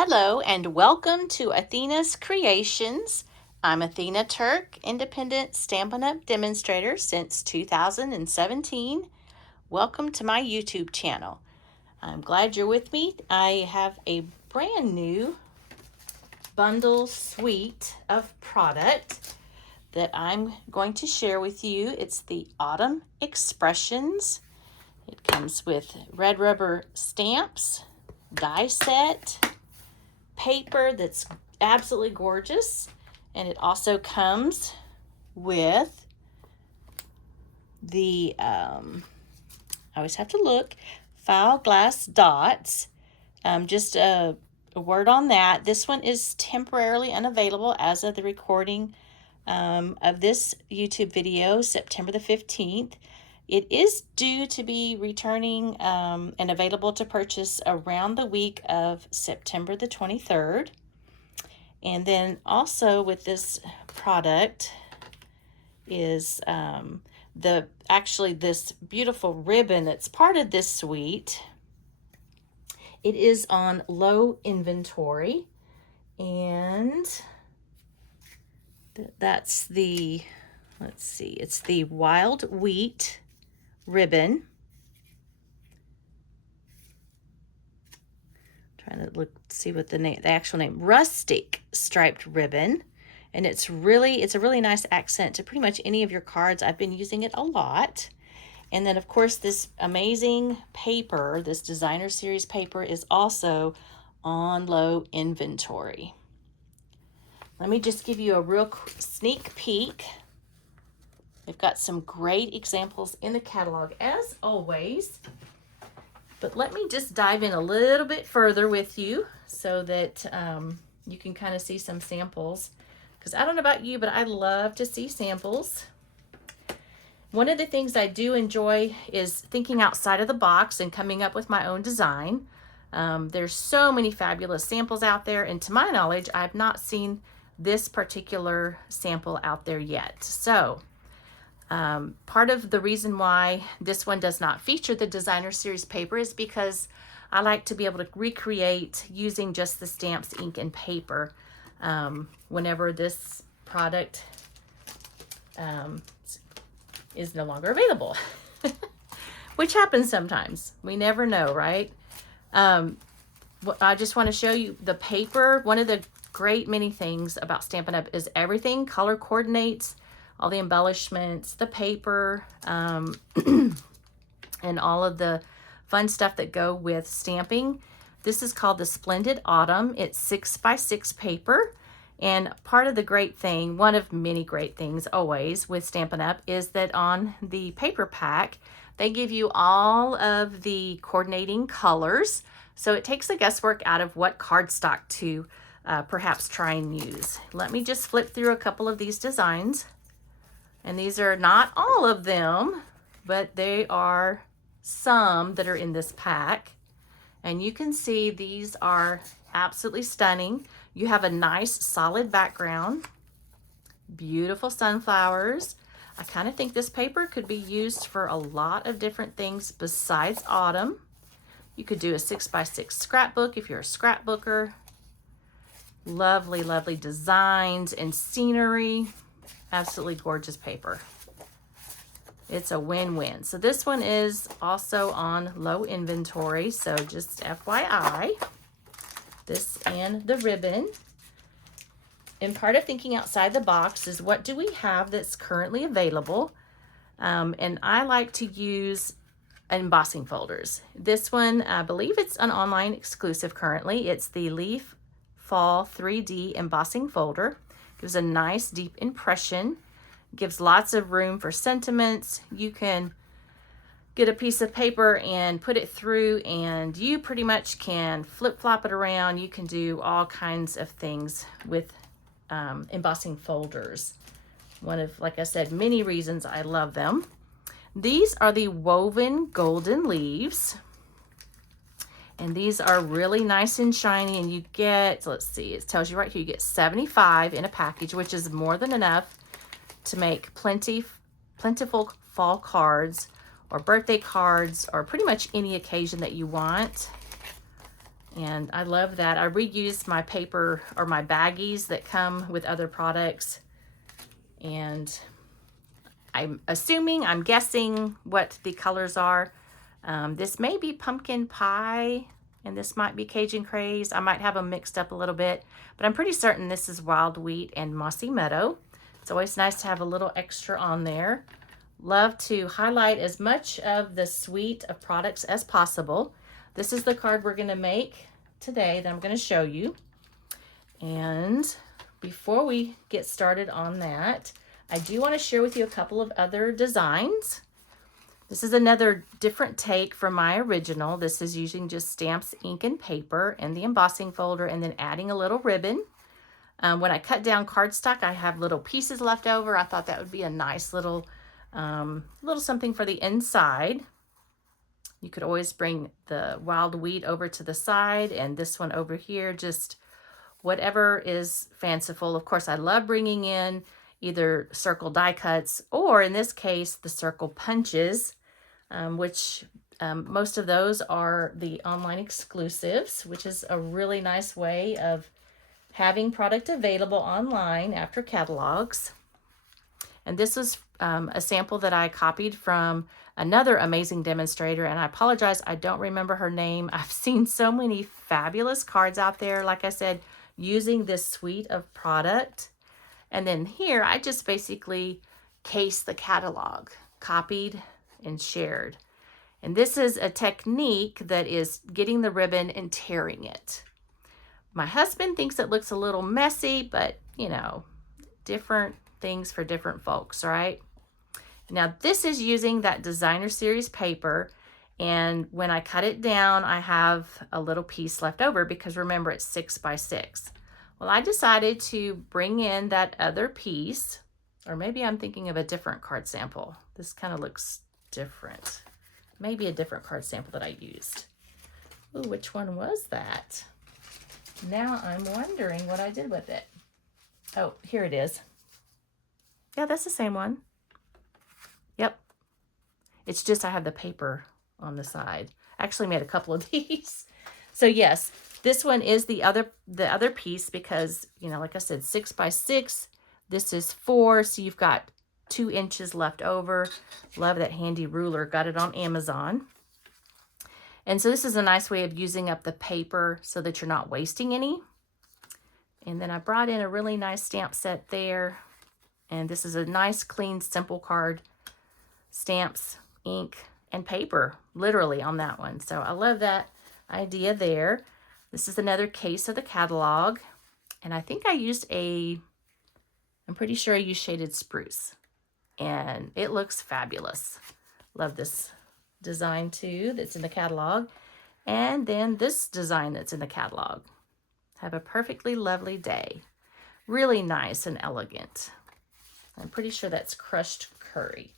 Hello and welcome to Athena's Creations. I'm Athena Turk, independent Stampin' Up! Demonstrator since 2017. Welcome to my YouTube channel. I'm glad you're with me. I have a brand new bundle suite of product that I'm going to share with you. It's the Autumn Expressions. It comes with red rubber stamps, die set, paper that's absolutely gorgeous, and it also comes with the I always have to look, file glass dots. Just a word on that, this one is temporarily unavailable as of the recording of this YouTube video, September the 15th. It is due to be returning and available to purchase around the week of September the 23rd. And then also with this product is this beautiful ribbon that's part of this suite. It is on low inventory, and that's the, let's see, it's the Wild Wheat ribbon. Trying to look, see what the actual name, rustic striped ribbon, and it's a really nice accent to pretty much any of your cards. I've been using it a lot. And then of course this amazing paper, this designer series paper, is also on low inventory. Let me just give you a real sneak peek. We've got some great examples in the catalog as always, but let me just dive in a little bit further with you so that you can kind of see some samples, because I don't know about you, but I love to see samples. One of the things I do enjoy is thinking outside of the box and coming up with my own design. There's so many fabulous samples out there, and to my knowledge, I've not seen this particular sample out there yet. So part of the reason why this one does not feature the designer series paper is because I like to be able to recreate using just the stamps, ink, and paper whenever this product is no longer available, which happens sometimes. We never know, right? I just want to show you the paper. One of the great many things about Stampin' Up! Is everything color coordinates, all the embellishments, the paper, and all of the fun stuff that go with stamping. This is called the Splendid Autumn. It's 6x6 paper. And part of the great thing, one of many great things always with Stampin' Up! Is that on the paper pack, they give you all of the coordinating colors. So it takes the guesswork out of what cardstock to perhaps try and use. Let me just flip through a couple of these designs. And these are not all of them, but they are some that are in this pack. And you can see these are absolutely stunning. You have a nice solid background, beautiful sunflowers. I kind of think this paper could be used for a lot of different things besides autumn. You could do a 6x6 scrapbook if you're a scrapbooker. Lovely, lovely designs and scenery. Absolutely gorgeous paper. It's a win-win. So this one is also on low inventory, so just FYI. This and the ribbon. And part of thinking outside the box is, what do we have that's currently available? And I like to use embossing folders. This one, I believe it's an online exclusive currently. It's the Leaf Fall 3D embossing folder. Gives a nice deep impression. Gives lots of room for sentiments. You can get a piece of paper and put it through, and you pretty much can flip-flop it around. You can do all kinds of things with embossing folders. One of, like I said, many reasons I love them. These are the woven golden leaves. And these are really nice and shiny, and you get, let's see, it tells you right here, you get 75 in a package, which is more than enough to make plentiful fall cards or birthday cards or pretty much any occasion that you want. And I love that. I reuse my paper or my baggies that come with other products. And I'm assuming, I'm guessing what the colors are. This may be pumpkin pie, and this might be Cajun Craze. I might have them mixed up a little bit, but I'm pretty certain this is wild wheat and mossy meadow. It's always nice to have a little extra on there. Love to highlight as much of the suite of products as possible. This is the card we're going to make today that I'm going to show you. And before we get started on that, I do want to share with you a couple of other designs. This is another different take from my original. This is using just stamps, ink, and paper in the embossing folder, and then adding a little ribbon. When I cut down cardstock, I have little pieces left over. I thought that would be a nice little something for the inside. You could always bring the wild wheat over to the side, and this one over here, just whatever is fanciful. Of course, I love bringing in either circle die cuts, or in this case, the circle punches, which most of those are the online exclusives, which is a really nice way of having product available online after catalogs. And this was a sample that I copied from another amazing demonstrator, and I apologize, I don't remember her name. I've seen so many fabulous cards out there, like I said, using this suite of product. And then here, I just basically cased the catalog, copied and shared. And this is a technique that is getting the ribbon and tearing it. My husband thinks it looks a little messy, but you know, different things for different folks, right? Now this is using that designer series paper, and when I cut it down, I have a little piece left over because remember it's 6 by 6. Well, I decided to bring in that other piece, or maybe I'm thinking of a different card sample. This kind of looks different. Maybe a different card sample that I used. Ooh, which one was that? Now I'm wondering what I did with it. Oh, here it is. Yeah, that's the same one. Yep. It's just I have the paper on the side. I actually made a couple of these. So yes, this one is the other piece because, you know, like I said, 6 by 6. This is 4, so you've got 2 inches left over. Love that handy ruler. Got it on Amazon. And so this is a nice way of using up the paper so that you're not wasting any. And then I brought in a really nice stamp set there. And this is a nice, clean, simple card. Stamps, ink, and paper, literally on that one. So I love that idea there. This is another case of the catalog. And I think I used I'm pretty sure I used shaded spruce. And it looks fabulous. Love this design too that's in the catalog. And then this design that's in the catalog. Have a perfectly lovely day. Really nice and elegant. I'm pretty sure that's crushed curry.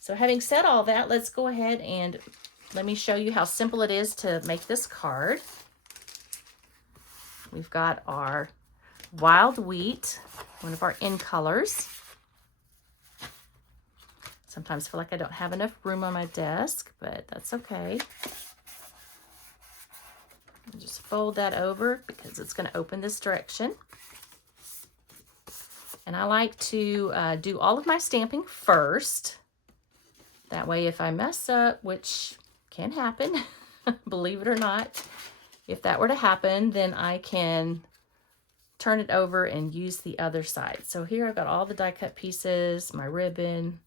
So having said all that, let's go ahead and let me show you how simple it is to make this card. We've got our wild wheat, one of our in colors. Sometimes I feel like I don't have enough room on my desk, but that's okay. I'll just fold that over because it's going to open this direction. And I like to do all of my stamping first. That way if I mess up, which can happen, believe it or not, if that were to happen, then I can turn it over and use the other side. So here I've got all the die cut pieces, my ribbon.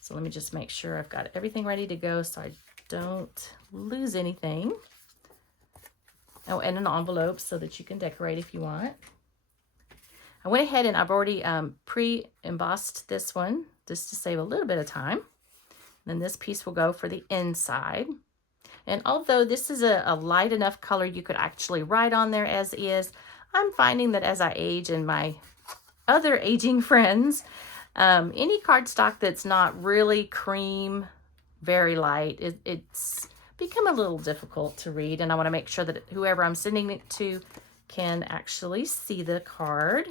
So let me just make sure I've got everything ready to go so I don't lose anything. Oh, and an envelope so that you can decorate if you want. I went ahead and I've already pre-embossed this one just to save a little bit of time. Then this piece will go for the inside. And although this is a light enough color you could actually write on there as is, I'm finding that as I age and my other aging friends, any cardstock that's not really cream, very light, it's become a little difficult to read. And I want to make sure that whoever I'm sending it to can actually see the card.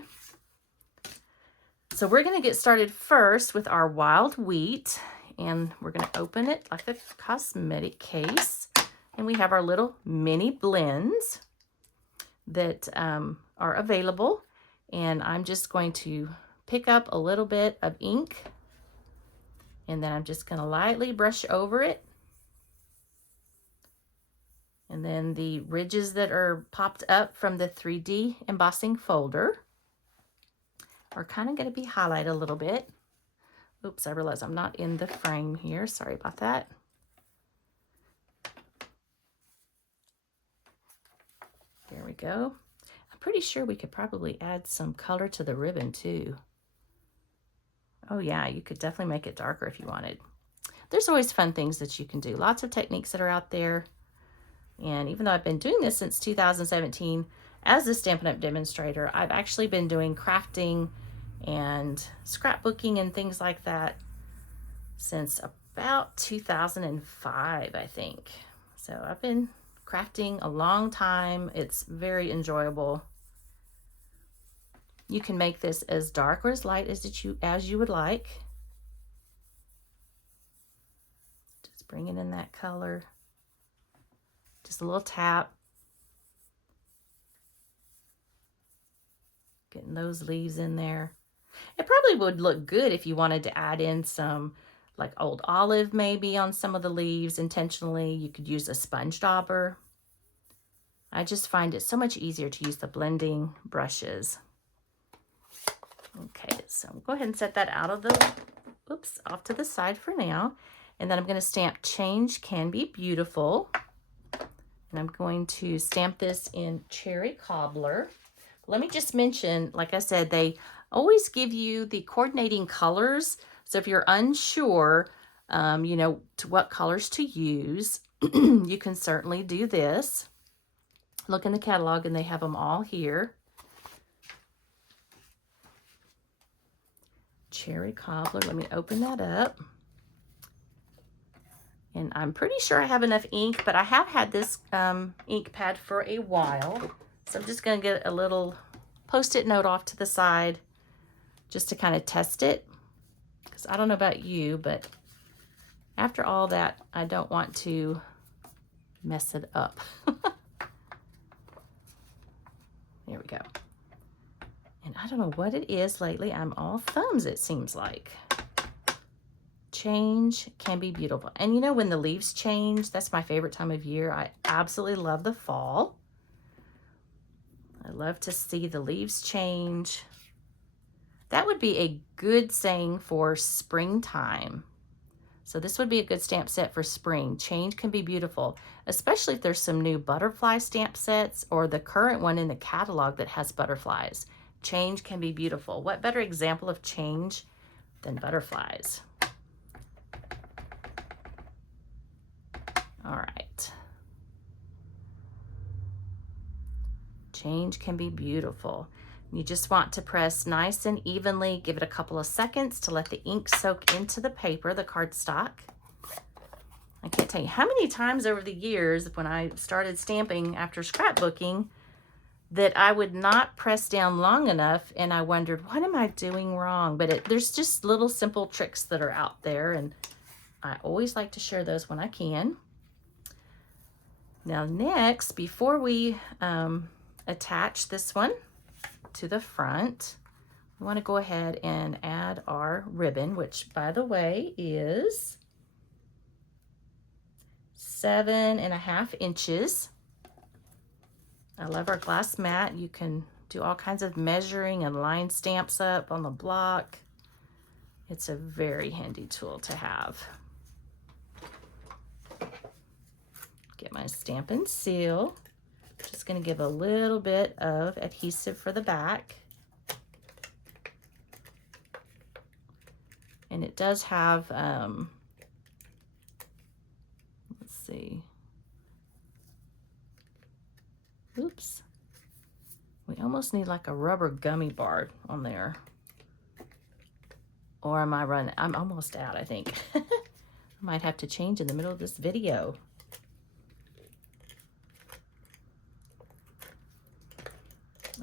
So we're going to get started first with our wild wheat. And we're going to open it like a cosmetic case. And we have our little mini blends that are available. And I'm just going to pick up a little bit of ink, and then I'm just going to lightly brush over it. And then the ridges that are popped up from the 3D embossing folder are kind of going to be highlighted a little bit. Oops, I realize I'm not in the frame here. Sorry about that. There we go. I'm pretty sure we could probably add some color to the ribbon too. Oh yeah, you could definitely make it darker if you wanted. There's always fun things that you can do. Lots of techniques that are out there. And even though I've been doing this since 2017 as a Stampin' Up! Demonstrator, I've actually been doing crafting and scrapbooking and things like that since about 2005, I think. So I've been crafting a long time. It's very enjoyable. You can make this as dark or as light as you would like. Just bringing in that color. Just a little tap. Getting those leaves in there. It probably would look good if you wanted to add in some like old olive maybe on some of the leaves intentionally. You could use a sponge dauber. I just find it so much easier to use the blending brushes. Okay, so we'll go ahead and set that out of the, off to the side for now. And then I'm going to stamp Change Can Be Beautiful. And I'm going to stamp this in Cherry Cobbler. Let me just mention, like I said, they always give you the coordinating colors. So if you're unsure, you know, to what colors to use, you can certainly do this. Look in the catalog and they have them all here. Cherry Cobbler, let me open that up. And I'm pretty sure I have enough ink, but I have had this ink pad for a while. So I'm just gonna get a little Post-it note off to the side just to kind of test it. Because I don't know about you, but after all that, I don't want to mess it up. There we go. And I don't know what it is lately. I'm all thumbs, it seems like. Change Can Be Beautiful. And you know, when the leaves change, that's my favorite time of year. I absolutely love the fall. I love to see the leaves change. That would be a good saying for springtime. So this would be a good stamp set for spring. Change Can Be Beautiful, especially if there's some new butterfly stamp sets or the current one in the catalog that has butterflies. Change Can Be Beautiful. What better example of change than butterflies? All right. Change can be beautiful. You just want to press nice and evenly. Give it a couple of seconds to let the ink soak into the paper, the cardstock. I can't tell you how many times over the years when I started stamping after scrapbooking that I would not press down long enough and I wondered, what am I doing wrong? But there's just little simple tricks that are out there, and I always like to share those when I can. Now next, before we attach this one to the front, we want to go ahead and add our ribbon, which by the way is 7.5 inches. I love our glass mat. You can do all kinds of measuring and line stamps up on the block. It's a very handy tool to have. Get my Stampin' Seal. Just going to give a little bit of adhesive for the back. And it does have, let's see. Oops. We almost need like a rubber gummy bar on there. Or am I running? I'm almost out, I think. I might have to change in the middle of this video.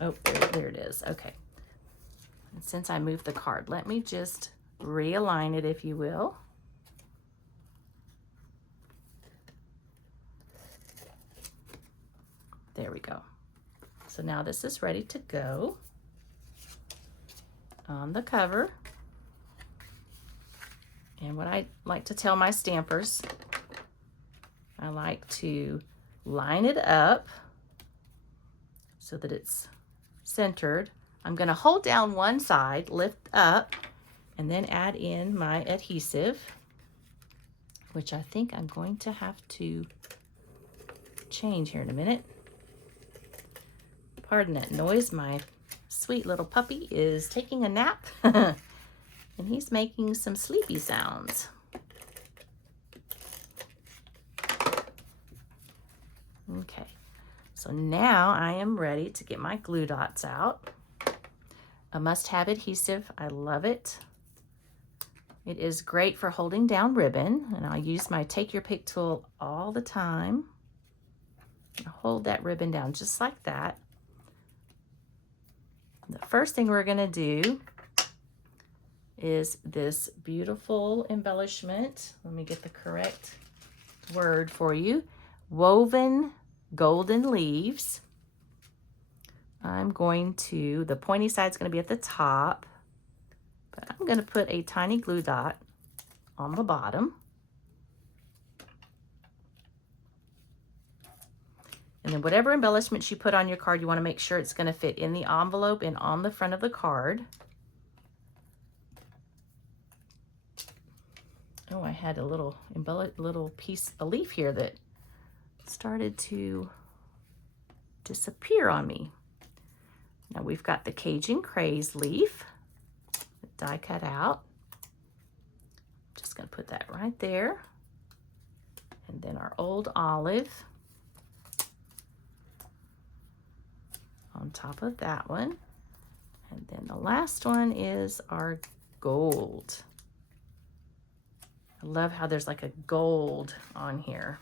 Oh, there it is. Okay. And since I moved the card, let me just realign it, if you will. There we go. So now this is ready to go on the cover. And what I like to tell my stampers, I like to line it up so that it's centered. I'm going to hold down one side, lift up, and then add in my adhesive, which I think I'm going to have to change here in a minute. Pardon that noise. My sweet little puppy is taking a nap and he's making some sleepy sounds. Okay, so now I am ready to get my glue dots out. A must-have adhesive. I love it. It is great for holding down ribbon, and I use my Take Your Pick tool all the time. Hold that ribbon down just like that. The first thing we're going to do is this beautiful embellishment. Let me get the correct word for you. Woven golden leaves. I'm going to, the pointy side is going to be at the top, but I'm going to put a tiny glue dot on the bottom. And then whatever embellishments you put on your card, you want to make sure it's going to fit in the envelope and on the front of the card. Oh, I had a little piece, a leaf here that started to disappear on me. Now we've got the Cajun Craze leaf, die cut out. Just going to put that right there. And then our old olive on top of that one. And then the last one is our gold. I love how there's like a gold on here.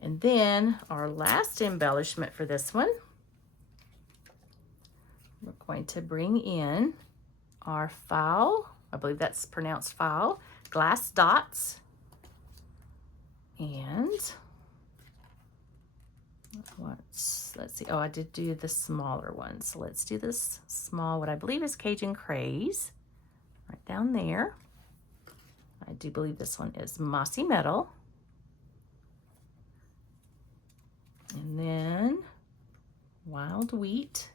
And then our last embellishment for this one, we're going to bring in our foul, I believe that's pronounced foul, glass dots. And let's see, oh, I did do the smaller one. So let's do this small, what I believe is Cajun Craze, right down there. I do believe this one is Mossy Meadow. And then Wild Wheat.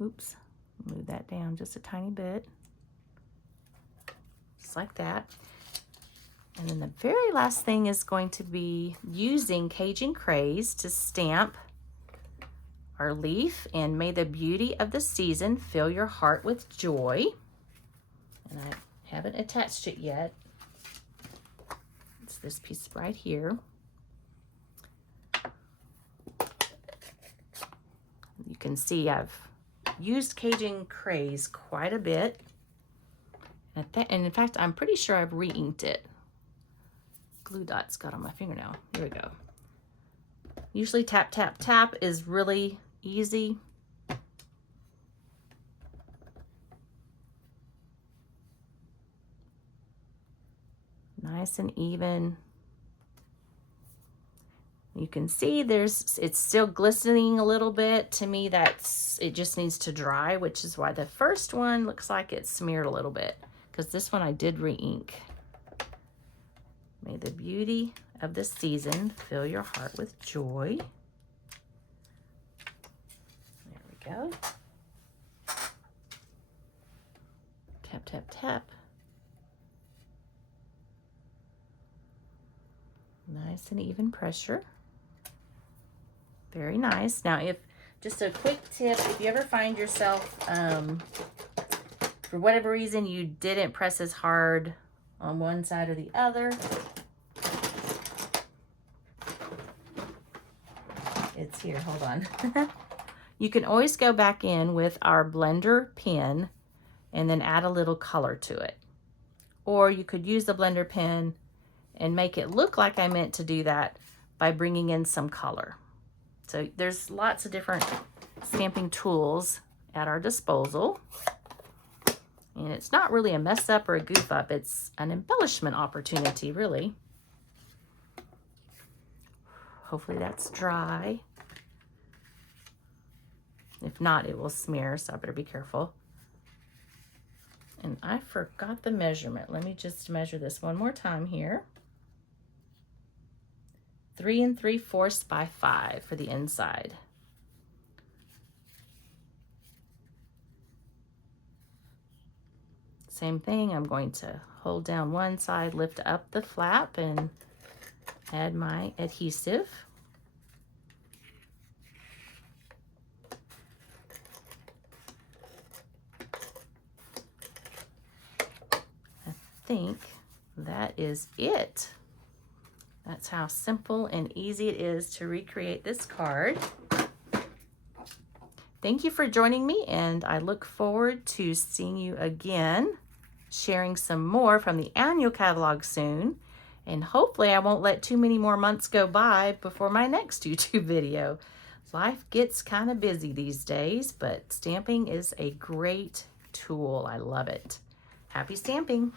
Oops, move that down just a tiny bit. Just like that. And then the very last thing is going to be using Cajun Craze to stamp our leaf, and may the beauty of the season fill your heart with joy. And I haven't attached it yet. It's this piece right here. You can see I've used Cajun Craze quite a bit. And in fact, I'm pretty sure I've re-inked it. Glue dots got on my fingernail. Here we go. Usually tap, tap, tap is really easy. Nice and even. You can see it's still glistening a little bit. To me, it just needs to dry, which is why the first one looks like it's smeared a little bit, because this one I did re-ink. May the beauty of the season fill your heart with joy. There we go. Tap, tap, tap. Nice and even pressure. Very nice. Now, just a quick tip, if you ever find yourself, for whatever reason, you didn't press as hard on one side or the other, it's here, hold on. You can always go back in with our blender pen and then add a little color to it. Or you could use the blender pen and make it look like I meant to do that by bringing in some color. So there's lots of different stamping tools at our disposal. And it's not really a mess up or a goof up, it's an embellishment opportunity, really. Hopefully that's dry. If not, it will smear, so I better be careful. And I forgot the measurement. Let me just measure this one more time here. 3 3/4 by 5 for the inside. Same thing, I'm going to hold down one side, lift up the flap, and add my adhesive. I think that is it. That's how simple and easy it is to recreate this card. Thank you for joining me, and I look forward to seeing you again, sharing some more from the annual catalog soon. And hopefully I won't let too many more months go by before my next YouTube video. Life gets kind of busy these days, but stamping is a great tool. I love it. Happy stamping!